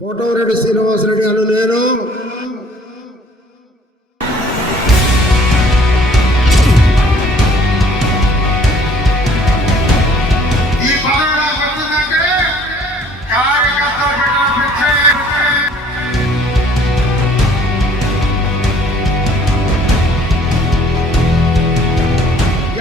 కోటమిరెడ్డి శ్రీనివాసరెడ్డి అను నేను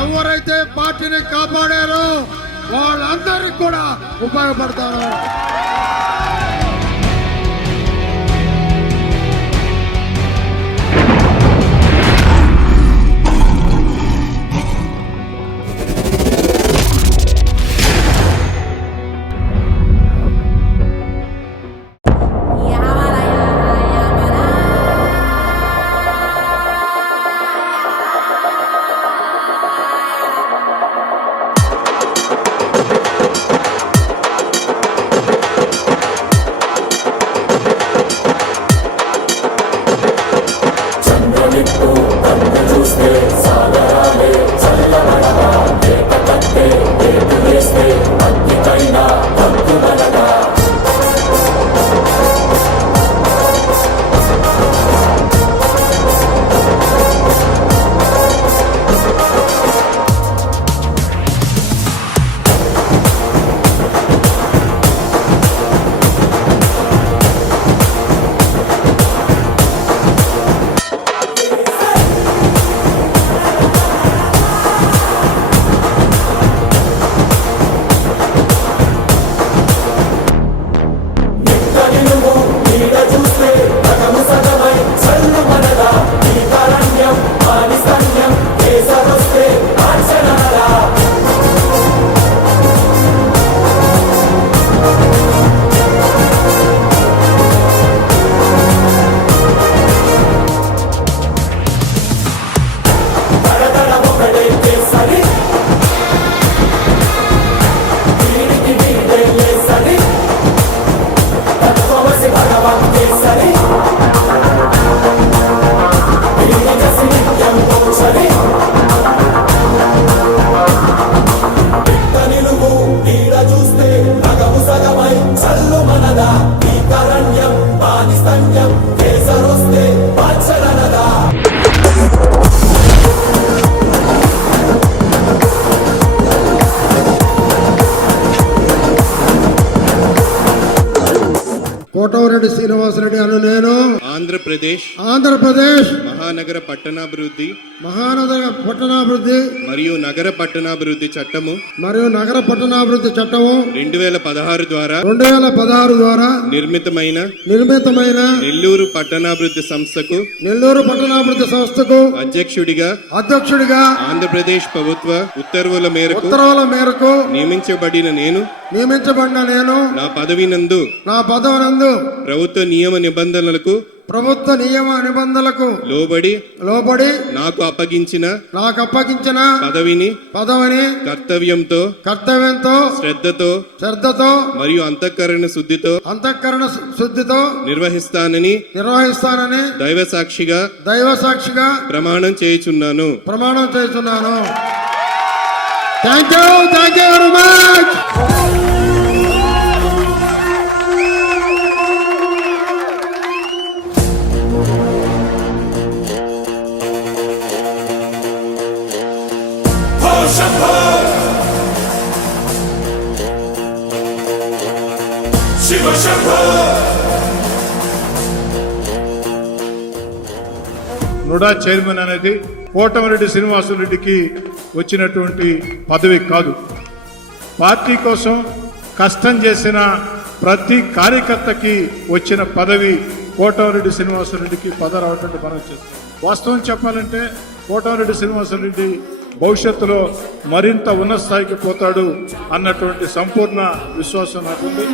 ఎవరైతే పార్టీని కాపాడారో వాళ్ళందరికీ కూడా ఉపయోగపడతారు. కోటమిరెడ్డి శ్రీనివాసరెడ్డి అను నేను ఆంధ్రప్రదేశ్ మహానగర పట్టణాభివృద్ధి మరియు నగర పట్టణాభివృద్ధి చట్టము 2016 ద్వారా నిర్మితమైన నెల్లూరు పట్టణాభివృద్ధి సంస్థకు అధ్యక్షుడిగా ఆంధ్రప్రదేశ్ ప్రభుత్వ ఉత్తర్వుల మేరకు నియమించబడిన నేను నా పదవి నందు ప్రభుత్వ నియమ నిబంధనలకు లోబడి నాకు అప్పగించిన పదవిని కర్తవ్యంతో శ్రద్ధతో మరియు అంతఃకరణ శుద్ధితో నిర్వహిస్తానని దైవ సాక్షిగా ప్రమాణం చేయుచున్నాను. Thank you very much. NUDA chairman అనేది కోటమిరెడ్డి శ్రీనివాసరెడ్డికి వచ్చినటువంటి పదవి కాదు. పార్టీ కోసం కష్టం చేసిన ప్రతి కార్యకర్తకి వచ్చిన పదవి కోటమిరెడ్డి శ్రీనివాసరెడ్డికి పదవి రావటం మనం చేస్తాం. వాస్తవం చెప్పాలంటే కోటమిరెడ్డి శ్రీనివాసరెడ్డి భవిష్యత్తులో మరింత ఉన్నత స్థాయికి పోతాడు అన్నటువంటి సంపూర్ణ విశ్వాసం నాకుంది.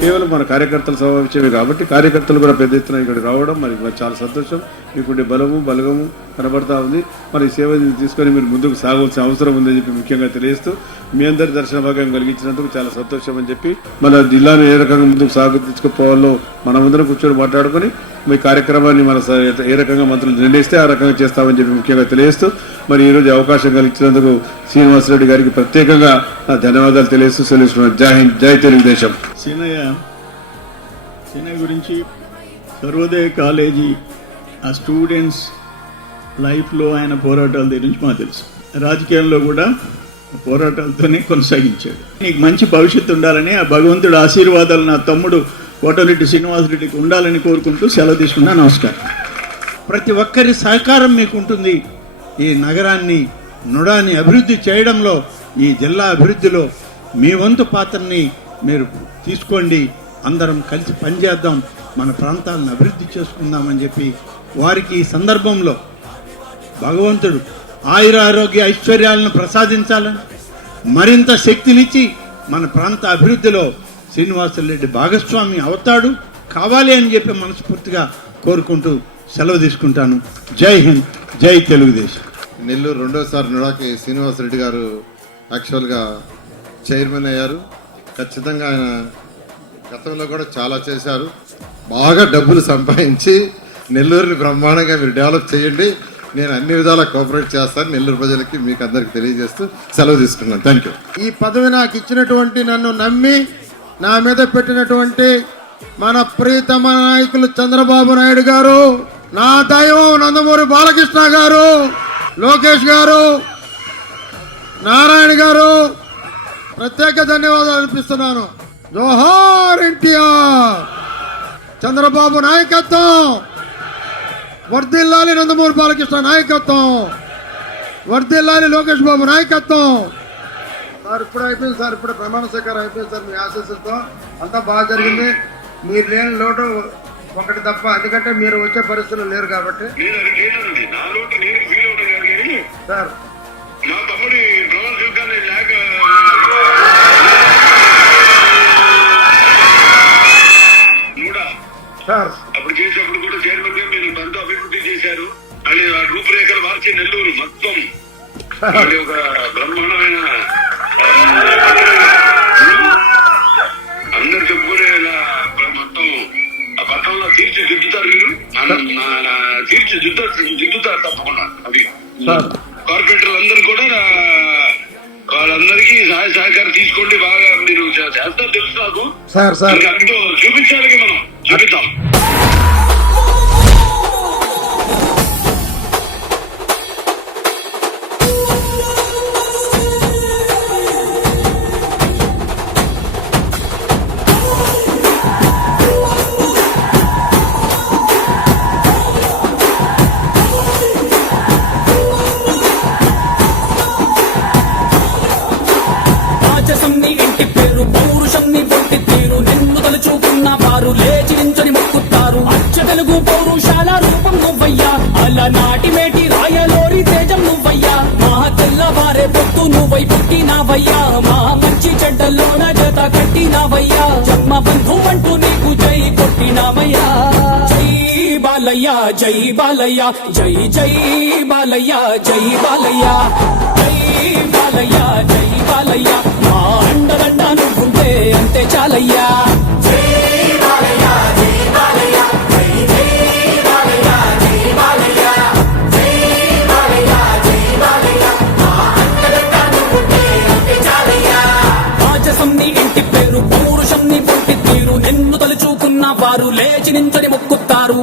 కేవలం మన కార్యకర్తలు స్వభావించేవి కాబట్టి కార్యకర్తలు కూడా పెద్ద ఎత్తున ఇక్కడ రావడం మరి చాలా సంతోషం. మీకుండే బలగము కనబడతా ఉంది. మరి సేవ తీసుకొని మీరు ముందుకు సాగవలసిన అవసరం ఉందని చెప్పి ముఖ్యంగా తెలియజేస్తూ మీ అందరి దర్శన భాగం కలిగించినందుకు చాలా సంతోషం అని చెప్పి మన జిల్లాను ఏ రకంగా ముందుకు తీసుకుపోవాలో మనమందరం కూర్చొని మాట్లాడుకొని మీ కార్యక్రమాన్ని మన ఏ రకంగా మంత్రులు నిర్ణయిస్తే ఆ రకంగా చేస్తామని చెప్పి ముఖ్యంగా తెలియజేస్తూ మరి ఈరోజు అవకాశం కలిగించినందుకు శ్రీనివాసరెడ్డి గారికి ప్రత్యేకంగా ధన్యవాదాలు తెలియజేస్తూ సెలవుస్తున్నాను. జై హింద్, జై తెలుగుదేశం. సీనయ్య గురించి సర్వోదయ కాలేజీ ఆ స్టూడెంట్స్ లైఫ్లో ఆయన పోరాటాల గురించి మాకు తెలుసు. రాజకీయాల్లో కూడా పోరాటాలతోనే కొనసాగించాడు. నీకు మంచి భవిష్యత్తు ఉండాలని ఆ భగవంతుడు ఆశీర్వాదాలు నా తమ్ముడు కోటమిరెడ్డి శ్రీనివాసరెడ్డికి ఉండాలని కోరుకుంటూ సెలవు తీసుకున్నా. నమస్కారం. ప్రతి ఒక్కరి సహకారం మీకు ఉంటుంది. ఈ నగరాన్ని నుడాన్ని అభివృద్ధి చేయడంలో, ఈ జిల్లా అభివృద్ధిలో మీ వంతు పాత్రని మీరు తీసుకోండి. అందరం కలిసి పనిచేద్దాం, మన ప్రాంతాలను అభివృద్ధి చేసుకుందామని చెప్పి వారికి ఈ సందర్భంలో భగవంతుడు ఆయుర ఆరోగ్య ఐశ్వర్యాలను ప్రసాదించాలని, మరింత శక్తినిచ్చి మన ప్రాంత అభివృద్ధిలో శ్రీనివాసరెడ్డి భాగస్వామి అవుతాడు, కావాలి అని చెప్పి మనస్ఫూర్తిగా కోరుకుంటూ సెలవు తీసుకుంటాను. జై హింద్, జై తెలుగుదేశం. నెల్లూరు రెండోసారి నుడాకి శ్రీనివాసరెడ్డి గారు యాక్చువల్గా చైర్మన్ అయ్యారు. ఖచ్చితంగా ఆయన గతంలో కూడా చాలా చేశారు. బాగా డబ్బులు సంపాదించి నెల్లూరుని బ్రహ్మాండంగా మీరు డెవలప్ చేయండి. నేను అన్ని విధాలా కోఆపరేట్ చేస్తాను నెల్లూరు ప్రజలకి, మీకు అందరికి తెలియజేస్తూ సెలవు తీసుకున్నాను. Thank you. ఈ పదవి నాకు ఇచ్చినటువంటి, నన్ను నమ్మి నా మీద పెట్టినటువంటి మన ప్రియతమ నాయకులు చంద్రబాబు నాయుడు గారు, నా దైవం నందమూరి బాలకృష్ణ గారు, లోకేష్ గారు, నారాయణ గారు, ప్రత్యేక ధన్యవాదాలు అర్పిస్తున్నాను. జోహార్ ఎన్టీఆర్. చంద్రబాబు నాయకత్వం వర్ధిల్లాలి, నందమూరి బాలకృష్ణ నాయకత్వం వర్ధిల్లాలి, లోకేష్ బాబు నాయకత్వం. సార్ ఇప్పుడు అయిపోయింది సార్, ఇప్పుడు ప్రమాణ స్వీకారం అయిపోయింది సార్. మీ ఆశీస్సులతో అంతా బాగా జరిగింది. మీరు లేని లోటు ఒకటి తప్ప, ఎందుకంటే మీరు వచ్చే పరిస్థితులు లేరు కాబట్టి సార్. సార్ అప్పుడు చేసినప్పుడు కూడా చైర్మన్ గా మీరు ఎంతో అభివృద్ధి చేశారు. అని ఆ రూపురేఖలు మార్చి నెల్లూరు మొత్తం ఒక బ్రహ్మాండమైన అందరు చెప్పుకునేలా మొత్తం ఆ పట్టణంలో తీర్చిదిద్దుతారు. మీరు తీర్చిదిద్దుతారు తప్పకుండా. అది కార్పొరేటర్లు అందరూ కూడా వాళ్ళందరికీ సహాయ సహకారం తీసుకోండి. బాగా మీరు చేస్తారు తెలుసు నాకు. సార్ అందులో చూపించాలి, మనం చూపిద్దాం. నాటి మేటి రాయలోరి తేజం నువ్వయ్యా, మా తెల్లవారే పొత్తు నువ్వై పుట్టినావయ్యా, మా మంచి చెడ్డల్లోన జత కట్టినావయ్యా, జన్మ బంధు అంటూ నీకు జై కొట్టినావయ్యా. జై బాలయ్య, జై బాలయ్య, జై జై బాలయ్య, జై బాలయ్య, జై బాలయ్య, జై బాలయ్య, మా అండదండ నువ్వుంటే అంతే చాలయ్యా. నిన్ను తలుచుకున్న వారు లేచి నించని మొక్కుతారు.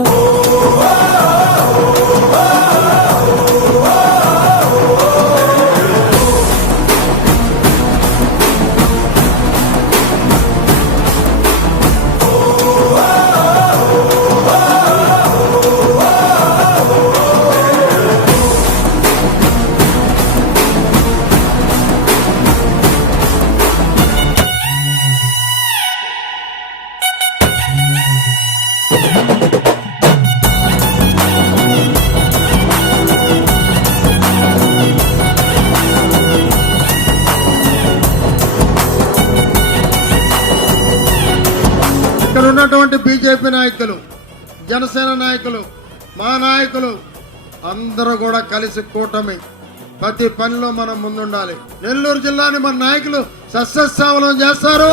ఇక్కడ ఉన్నటువంటి బీజేపీ నాయకులు, జనసేన నాయకులు, మా నాయకులు అందరూ కూడా కలిసి కూటమి ప్రతి పనిలో మనం ముందుండాలి. నెల్లూరు జిల్లాని మన నాయకులు సస్యశ్యామలం చేస్తారు.